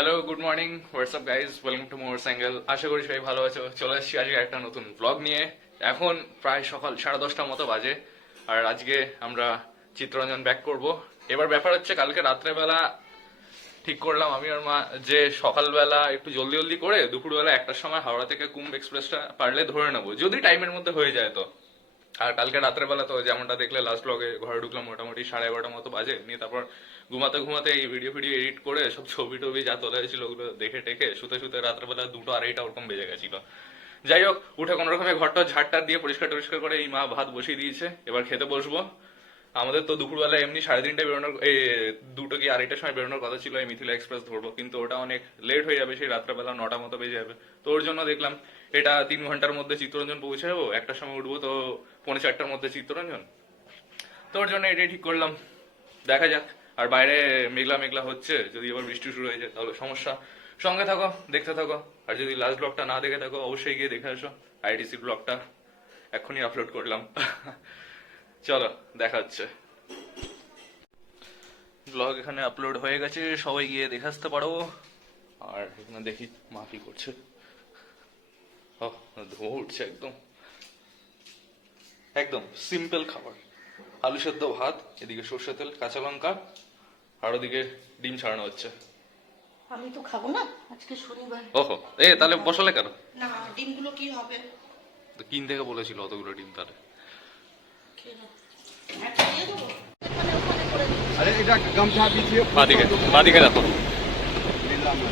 Hello, good morning, WhatsApp guys, welcome to more স্যাঙ্গেল। আশা করি সবাই ভালো আছো। চলে এসেছি আজকে একটা নতুন ব্লগ নিয়ে। এখন প্রায় সকাল 10:30টার মতো বাজে, আর আজকে আমরা চিত্তরঞ্জন ব্যাক করব। এবার ব্যাপার হচ্ছে, কালকে রাত্রেবেলা ঠিক করলাম আমি আর মা যে সকালবেলা একটু জলদি জলদি করে দুপুরবেলা 1টার সময় হাওড়া থেকে কুম্ভ এক্সপ্রেসটা পারলে ধরে নেবো, যদি টাইমের মধ্যে হয়ে যায় তো। আর কালকে রাত্রেবেলা তো যেমনটা দেখলে লাস্ট ব্লগে, ঘরে ঢুকলাম মোটামুটি 11:30টার মতো বাজে, নিয়ে তারপর ঘুমাতে ঘুমাতে এই ভিডিও এডিট করে সব ছবি টবি যা তোলা হয়েছিল ওগুলো দেখে টেকে শুতে শুতে রাত্রেবেলা 2টা 2:30 ওরকম বেজে গেছিল। যাই হোক, উঠে কোনো রকমের ঘরটা ঝাড়টা দিয়ে পরিষ্কার টরিষ্কার করে এই মা ভাত বসিয়ে দিয়েছে, এবার খেতে বসবো। আমাদের তো দুপুরবেলা এমনি 3:30টায় বেরোনোর, 2টো কি 2:30টার সময় বেরোনোর কথা ছিল, এই মিথিলা এক্সপ্রেস ধরবো, কিন্তু ওটা অনেক লেট হয়ে যাবে, সেই রাত্রেবেলা 9টা মতো বেজে যাবে। তো ওর জন্য দেখলাম এটা 3 ঘন্টার মধ্যে চিত্তরঞ্জন পৌঁছে যাবো, 1টার সময় উঠবো, তো 3:45টার মধ্যে চিত্তরঞ্জন। তো ওর জন্য এটাই ঠিক করলাম, দেখা যাক। আর বাইরে মেঘলা মেঘলা হচ্ছে, যদি এবার বৃষ্টি শুরু হয়ে যায় তাহলে সমস্যা। সঙ্গে থাকো, দেখতে থাকো। আর যদি লাস্ট ব্লগটা না দেখে থাকো অবশ্যই গিয়ে দেখে আসো, আইটিসি ব্লগটা এক্ষুনি আপলোড করলাম। চলো, দেখা হচ্ছে। ব্লগ এখানে আপলোড হয়ে গেছে, সবাই গিয়ে দেখে আসতে পারো। আর এখানে দেখি মা কি করছে। ধোঁয়া উঠছে একদম একদম সিম্পল খাবার, আলু সেদ্ধ ভাত, এদিকে সর্ষে তেল, কাঁচা লঙ্কা, আর ওদিকে ডিম ছাড়ানো হচ্ছে। আমি তো খাবো না, আজকে শনিবার। ওহো, তাহলে বসালে কেন? না, ডিমগুলো কি হবে? তো কিনতে বলেছিল অতগুলো ডিম, তাহলে একটা দিয়ে দেবো? ওখানে করে দিই। আরে এটা গামছা বিছিয়ে বাদিকে বাদিকে দেখো। নিলাম না।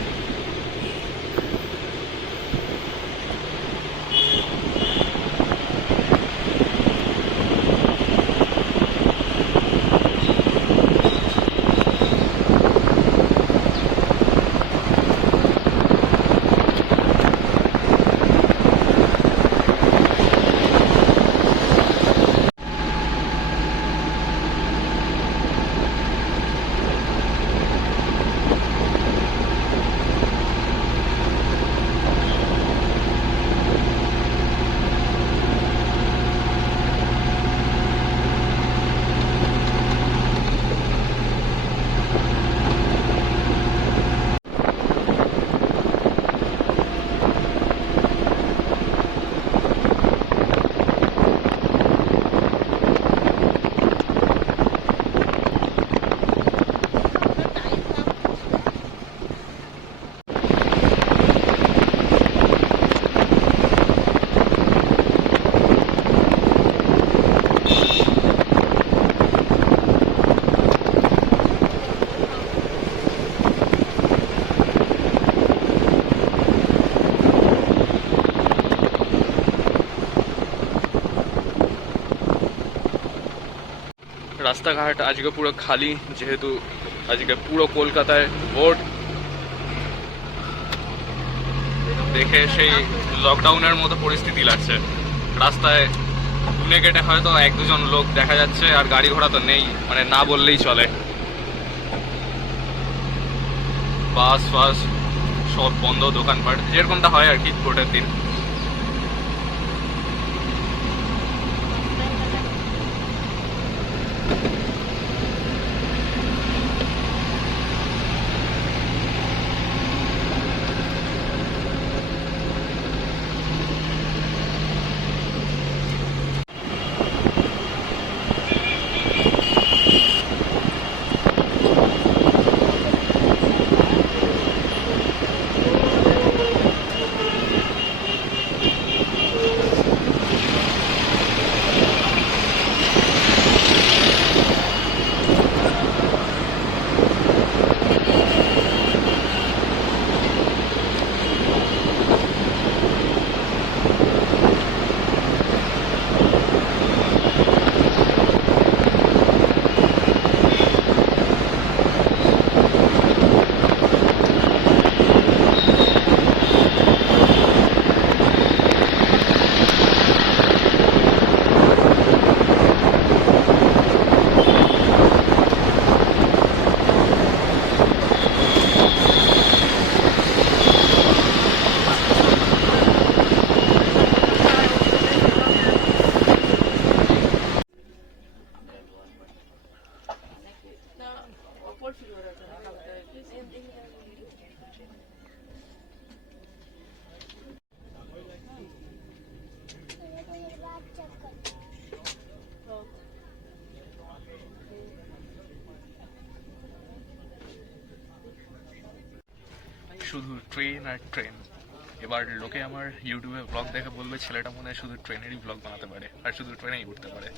রাস্তাঘাট আজকে পুরো খালি, যেহেতু আজকে পুরো কলকাতায় ভোট। দেখে সেই লকডাউনের মতো পরিস্থিতি লাগছে। রাস্তায় টুনে কেটে হয়তো 1-2জন লোক দেখা যাচ্ছে, আর গাড়ি ঘোড়া তো নেই, মানে না বললেই চলে। বাস ফাস সব বন্ধ, দোকানপাট যেরকমটা হয় আর কি ভোটের দিন। শুধু ট্রেন আর ট্রেন। এবার লোকে আমার ইউটিউবে ব্লগ দেখে বলবে ছেলেটা মনে হয় শুধু ট্রেনেরই ব্লগ বানাতে পারে আর শুধু ট্রেনেই উঠতে পারে।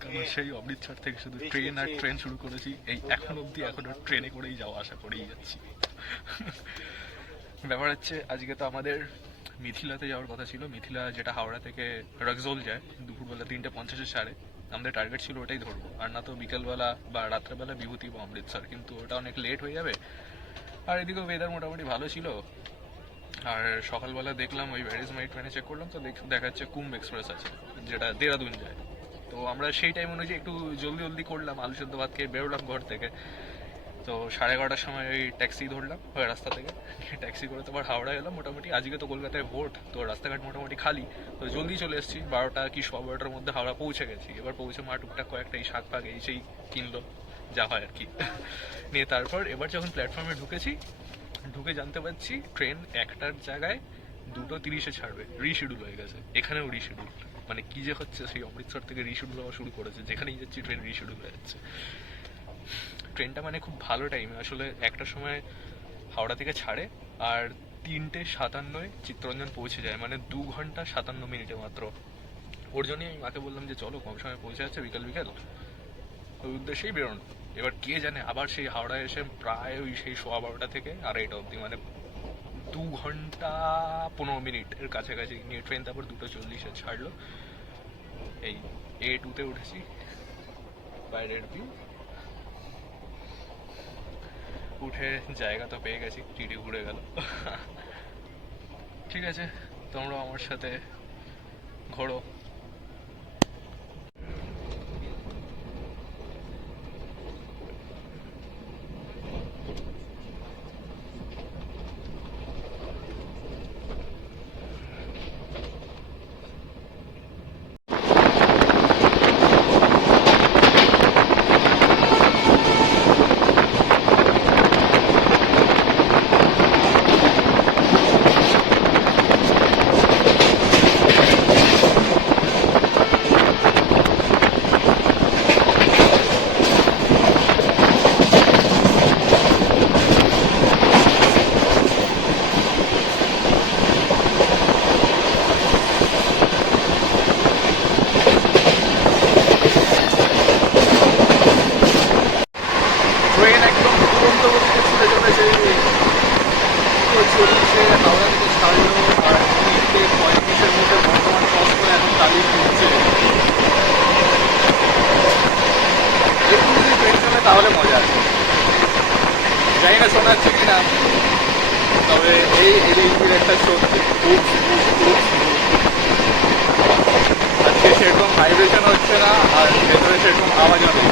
কারণ সেই অমৃতসর থেকে শুধু ট্রেন আর ট্রেন শুরু করেছি, এই এখন অবধি এখনো ট্রেনে করেই যাওয়া আসা করেই যাচ্ছি। ব্যাপার হচ্ছে আজকে তো আমাদের মিথিলাতে যাওয়ার কথা ছিল, মিথিলা যেটা হাওড়া থেকে রক্সোল যায় দুপুরবেলা 3:50 সাড়ে। আমাদের টার্গেট ছিল ওটাই ধরবো, আর না তো বিকেলবেলা বা রাত্রেবেলা বিভূতি বা অমৃতসর, কিন্তু ওটা অনেক লেট হয়ে যাবে। আর এদিকে ওয়েদার মোটামুটি ভালো ছিল। আর সকালবেলা দেখলাম ওই ভ্যারিজ মাই ট্রেনে চেক করলাম তো দেখাচ্ছে কুম্ভ এক্সপ্রেস আছে যেটা দেরাদুন যায়। তো আমরা সেই টাইম অনুযায়ী একটু জলদি জলদি করলাম, আলু সেদ্ধ ভাত খেয়ে বেরোলাম ঘর থেকে। তো 11:30টার সময় ওই ট্যাক্সি ধরলাম ওই রাস্তা থেকে, ট্যাক্সি করে তো আবার হাওড়া এলাম। মোটামুটি আজকে তো কলকাতায় ভোট, তো রাস্তাঘাট মোটামুটি খালি, তো জলদি চলে এসেছি। 12টা কি 12:15টার মধ্যে হাওড়া পৌঁছে গেছি। এবার পৌঁছে মা টুকটাক কয়েকটা এই শাক পাক এই সেই কিনলো, যা হয় আর কি। নিয়ে তারপর এবার যখন প্ল্যাটফর্মে ঢুকেছি, ঢুকে জানতে পারছি ট্রেন 1টার জায়গায় 2:30-এ ছাড়বে, রিশিডিউল হয়ে গেছে। এখানেও রিশিডিউল, মানে কি যে হচ্ছে, সেই অমৃতসর থেকে রিশিডিউল হওয়া শুরু করেছে, যেখানেই যাচ্ছি ট্রেন রিশিডিউল হয়ে যাচ্ছে। ট্রেনটা মানে খুব ভালো টাইমে, আসলে 1টার সময় হাওড়া থেকে ছাড়ে আর 3:57-এ চিত্তরঞ্জন পৌঁছে যায়, মানে 2 ঘন্টা 57 মিনিটে মাত্র। ওর জন্যই আমি মাকে বললাম যে চলো কম সময় পৌঁছে যাচ্ছে, বিকাল বিকাল ওই উদ্দেশ্যেই বেরোনো। এবার কে জানে আবার সেই হাওড়ায় এসে প্রায় ওই সেই 12:15 থেকে 2:30 অবধি, মানে 2 ঘন্টা 15 মিনিট এর কাছাকাছি নিয়ে ট্রেন তারপর 2:40-এ ছাড়লো। এই A2-তে উঠেছি, বাইরের ভিউ উঠে জায়গা তো পেয়ে গেছি, টিটি ঘুরে গেল। ঠিক আছে, তোমরা আমার সাথে ঘোরো। ট্রেন একদম দুরন্ত গতিতে ছুটে চলেছে, 2:40-এ হাওড়া থেকে ছাড়লো আর 3:35-এর মধ্যে বর্ধমান ক্রস করে এখন কালি ঢুকছে। একটু যদি ট্রেন চলে তাহলে মজা আছে, জানি না শোনা যাচ্ছে কিনা, তবে এই এলইডির একটা সত্যি খুব খুব আজকে সেরকম ভাইব্রেশন হচ্ছে না আর ভেতরে সেরকম আওয়াজও নেই।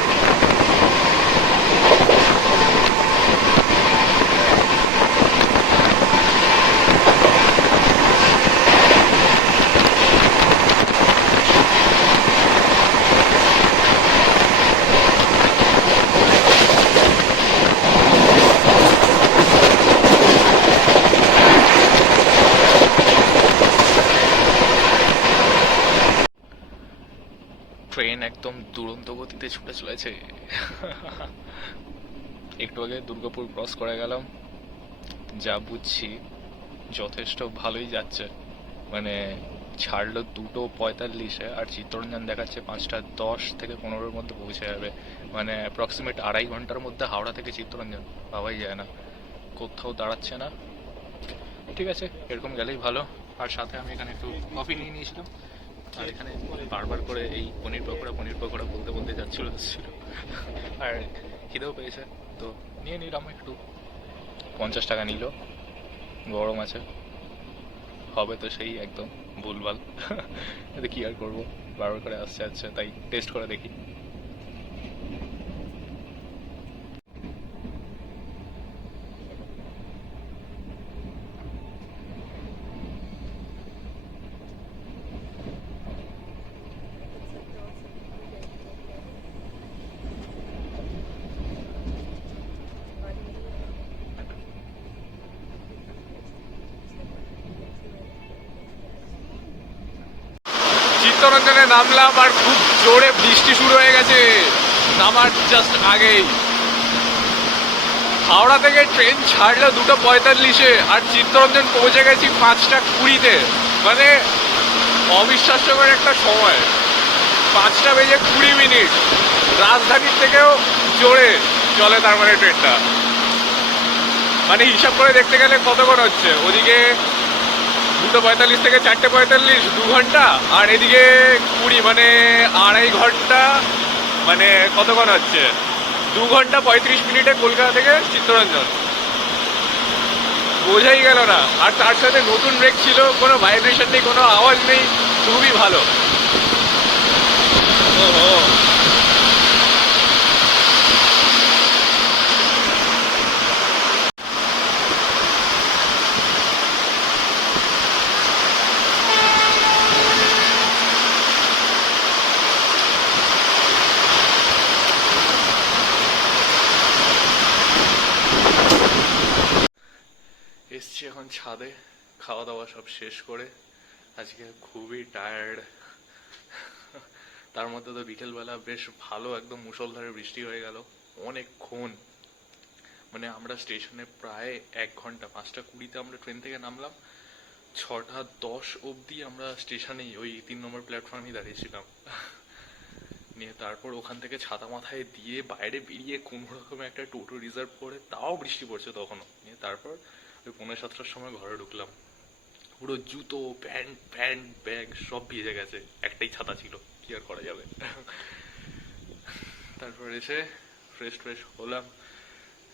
ট্রেন একদম দুরন্ত গতিতে ছুটে চলেছে। একটু আগে দুর্গাপুর ক্রস করে গেলাম, যা বুঝছি যথেষ্ট ভালোই যাচ্ছে। মানে ছাড়লো 2:45-এ আর চিত্তরঞ্জন দেখাচ্ছে 5:10 থেকে 15-এর মধ্যে পৌঁছে যাবে, মানে অ্যাপ্রক্সিমেট 2.5 ঘন্টার মধ্যে হাওড়া থেকে চিত্তরঞ্জন। ভাবাই যায় না, কোথাও দাঁড়াচ্ছে না। ঠিক আছে, এরকম গেলেই ভালো। আর সাথে আমি এখানে একটু কফি নিয়ে নিয়েছিলাম, আর এখানে বারবার করে এই পনির পকোড়া বলতে বলতে যাচ্ছিল। আর খিদেও পেয়েছে তো নিয়ে নিলাম একটু। 50 টাকা নিল, গরম আছে, হবে তো সেই একদম ভুলভাল। এতে কি আর করবো, বারবার করে আসছে তাই টেস্ট করে দেখি। চিত্তরঞ্জনে নামলাম আর খুব জোরে বৃষ্টি শুরু হয়ে গেছে নামার জাস্ট আগেই। হাওড়া থেকে ট্রেন ছাড়লো 2:45-এ আর চিত্তরঞ্জন পৌঁছে গেছি 5:20-তে। মানে অবিশ্বাস্যকর একটা সময়, 5:20 রাজধানীর থেকেও জোরে চলে তার মানে ট্রেনটা। মানে হিসাব করে দেখতে গেলে কতক্ষণ হচ্ছে, ওদিকে 2:45 থেকে 4:45, 2 ঘন্টা, আর এদিকে 20 মানে 2.5 ঘন্টা। মানে কতক্ষণ হচ্ছে, 2 ঘন্টা 35 মিনিটে কলকাতা থেকে চিত্তরঞ্জন। বোঝাই গেল না। আর তার সাথে নতুন ব্রেক ছিল, কোনো ভাইব্রেশন নেই, কোনো আওয়াজ নেই, খুবই ভালো। ওহো, এসছি এখন ছাদে, খাওয়া দাওয়া সব শেষ করে। আজকে খুবই টায়ার্ড। তার মধ্যে তো বিকেলবেলা বেশ ভালো একদম মুষলধারে বৃষ্টি হয়ে গেল অনেকক্ষণ। মানে আমরা স্টেশনে প্রায় 1 ঘন্টা, 5:20-তে আমরা ট্রেন থেকে নামলাম, 6:10 অবধি আমরা স্টেশনেই ওই 3 নম্বর প্ল্যাটফর্মেই দাঁড়িয়েছিলাম। নিয়ে তারপর ওখান থেকে ছাতা মাথায় দিয়ে বাইরে বেরিয়ে কোনো রকমে একটা টোটো রিজার্ভ করে, তাও বৃষ্টি পড়ছে তখনও। নিয়ে তারপর ওই 5:45-র সময় ঘরে ঢুকলাম। পুরো জুতো, প্যান্ট ব্যাগ সব ভিজে গেছে, একটাই ছাতা ছিল, কি আর করা যাবে। তারপর এসে ফ্রেশ হলাম,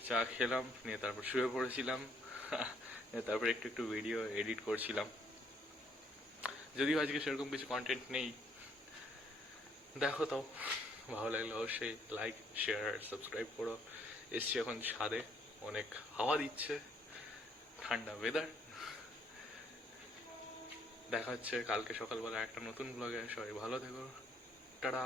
চা খেলাম, নিয়ে তারপর শুয়ে পড়েছিলাম। তারপর একটু ভিডিও এডিট করছিলাম, যদিও আজকে সেরকম কিছু কন্টেন্ট নেই। দেখো তাও ভালো লাগলে অবশ্যই লাইক, শেয়ার, সাবস্ক্রাইব করো। এসছি এখন ছাদে, অনেক হাওয়া দিচ্ছে, ঠান্ডা ওয়েদার। দেখা হচ্ছে কালকে সকালবেলা একটা নতুন ব্লগে। সবাই ভালো থেকো, টাটা।